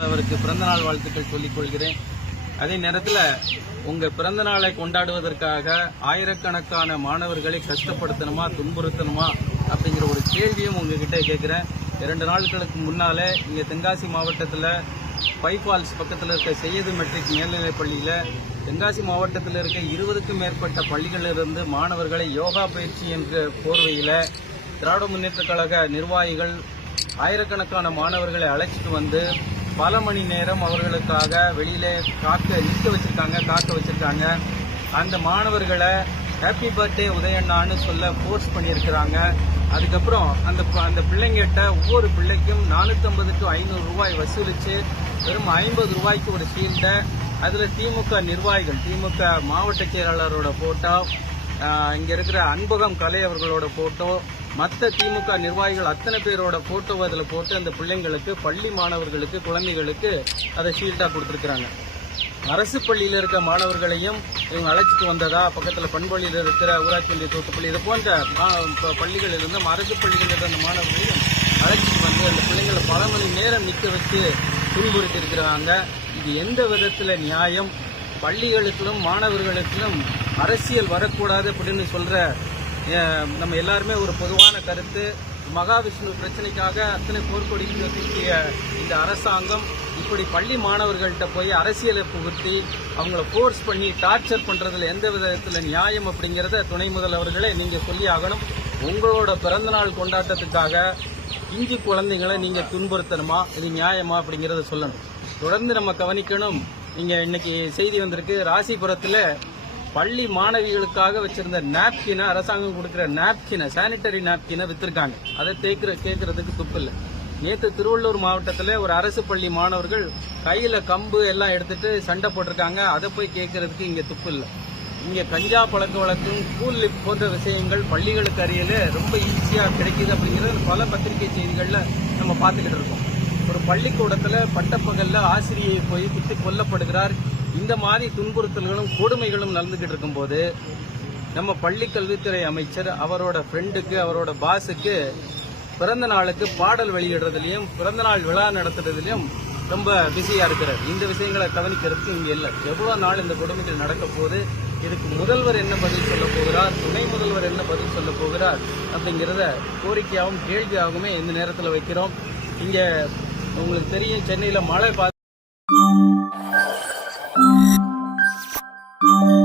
அவருக்கு பிறந்தநாள் வாழ்த்துக்கள் சொல்லிக் கொள்கிறேன் அதே நேரத்தில் உங்க பிறந்த நாளை கொண்டாடுவதற்காக ஆயிரக்கணக்கான மாணவர்களை கஷ்டப்படுத்தணுமா துன்புறுத்தணுமா அப்படிங்கிற ஒரு கேள்வியும் உங்ககிட்ட கேட்குறேன். இரண்டு நாட்களுக்கு முன்னாலே இங்கே தென்காசி மாவட்டத்தில் பைபால்ஸ் பக்கத்தில் இருக்க செய்யது மெட்ரிக் மேல்நிலைப் பள்ளியில் தென்காசி மாவட்டத்தில் இருக்க இருபதுக்கும் மேற்பட்ட பள்ளிகளிலிருந்து மாணவர்களை யோகா பயிற்சி என்ற போர்வையில் திராவிட முன்னேற்ற கழக நிர்வாகிகள் ஆயிரக்கணக்கான மாணவர்களை அழைச்சிட்டு வந்து பல மணி நேரம் அவர்களுக்காக வெளியிலே காக்க நிற்க வச்சுருக்காங்க காக்க வச்சுருக்காங்க. அந்த மாணவர்களை ஹாப்பி பர்த்டே உதயண்ணான்னு சொல்ல ஃபோர்ஸ் பண்ணியிருக்கிறாங்க. அதுக்கப்புறம் அந்த அந்த பிள்ளைங்கிட்ட ஒவ்வொரு பிள்ளைக்கும் நானூற்றம்பது டு ஐநூறு ரூபாய் வசூலித்து வெறும் ஐம்பது ரூபாய்க்கு ஒரு ஷீல்டை அதில் திமுக நிர்வாகிகள் திமுக மாவட்ட செயலாளரோட ஃபோட்டோ இங்கே இருக்கிற அன்பகம் கலை அவர்களோட ஃபோட்டோ மற்ற திமுக நிர்வாகிகள் அத்தனை பேரோட போட்டோ அதில் போட்டு அந்த பிள்ளைங்களுக்கு பள்ளி மாணவர்களுக்கு குழந்தைகளுக்கு அதை ஷீல்டாக கொடுத்துருக்குறாங்க. அரசு பள்ளியில் இருக்க மாணவர்களையும் இவங்க அழைச்சிட்டு வந்ததா பக்கத்தில் பண்பள்ளியில் இருக்கிற ஊராட்சி ஒன்றிய தோட்டப்பள்ளி இது போன்ற மா- இருந்தும் அரசு பள்ளிகளில் இருந்த அந்த மாணவர்களையும் அழைச்சிட்டு வந்து அந்த பிள்ளைங்களை பல மணி நேரம் நிற்க வச்சு துன்புறுத்திருக்கிறாங்க இது எந்த விதத்தில் நியாயம்? பள்ளிகளுக்கும் மாணவர்களுக்கும் அரசியல் வரக்கூடாது அப்படின்னு சொல்கிற நம்ம எல்லாருமே ஒரு பொதுவான கருத்து. மகாவிஷ்ணு பிரச்சனைக்காக அத்தனை போர்க்கொடிக்கு தூக்கிய இந்த அரசாங்கம் இப்படி பள்ளி மாணவர்கள்ட்ட போய் அரசியலை புகுத்தி அவங்கள ஃபோர்ஸ் பண்ணி டார்ச்சர் பண்ணுறதுல எந்த விதத்தில் நியாயம் அப்படிங்கிறத துணை முதல்வர்களே நீங்கள் சொல்லி ஆகணும். உங்களோட பிறந்தநாள் கொண்டாட்டத்துக்காக இஞ்சி குழந்தைங்களை நீங்கள் துன்புறுத்தணுமா? இது நியாயமா அப்படிங்கிறத சொல்லணும். தொடர்ந்து நம்ம கவனிக்கணும். நீங்கள் இன்னைக்கு செய்தி வந்திருக்கு. ராசிபுரத்தில் பள்ளி மாணவிகளுக்காக வச்சிருந்த நாப்கினை அரசாங்கம் கொடுக்குற நாப்கினை சானிட்டரி நாப்கினை வித்திருக்காங்க. அதை தேய்க்கிற கேட்கறதுக்கு துப்பு இல்லை. நேற்று திருவள்ளூர் மாவட்டத்தில் ஒரு அரசு பள்ளி மாணவர்கள் கையில் கம்பு எல்லாம் எடுத்துட்டு சண்டை போட்டிருக்காங்க. அதை போய் கேட்கறதுக்கு இங்கே துப்பு இல்லை. இங்கே கஞ்சா பழக்க வழக்கம் ஸ்கூல் லிப் போன்ற விஷயங்கள் பள்ளிகளுக்கு அருகில ரொம்ப ஈஸியாக கிடைக்கிது அப்படிங்கிறது பல பத்திரிகை செய்திகளில் நம்ம பார்த்துக்கிட்டு இருக்கோம். ஒரு பள்ளிக்கூடத்தில் பட்டப்பகலில் ஆசிரியை போய் குத்தி கொல்லப்படுகிறார் இந்த மாதிரி துன்புறுத்தல்களும் கொடுமைகளும் நடந்துகிட்டு இருக்கும்போது நம்ம பள்ளி கல்வித்துறை அமைச்சர் அவரோட ஃப்ரெண்டுக்கு அவரோட பாஸுக்கு பிறந்த நாளுக்கு பாடல் வெளியிடுறதுலையும் பிறந்த நாள் விழா நடத்துறதுலையும் ரொம்ப பிஸியா இருக்கிறார். இந்த விஷயங்களை கவனிக்கிறதுக்கு இங்க இல்லை. எவ்வளவு நாள் இந்த கொடுமைகள் நடக்க போகுது? இதுக்கு முதல்வர் என்ன பதில் சொல்ல போகிறார்? துணை முதல்வர் என்ன பதில் சொல்ல போகிறார்? அப்படிங்கிறத கோரிக்கையாகவும் கேள்வியாகவுமே இந்த நேரத்தில் வைக்கிறோம். இங்க உங்களுக்கு தெரியும் சென்னையில மழை பார்த்து Thank you.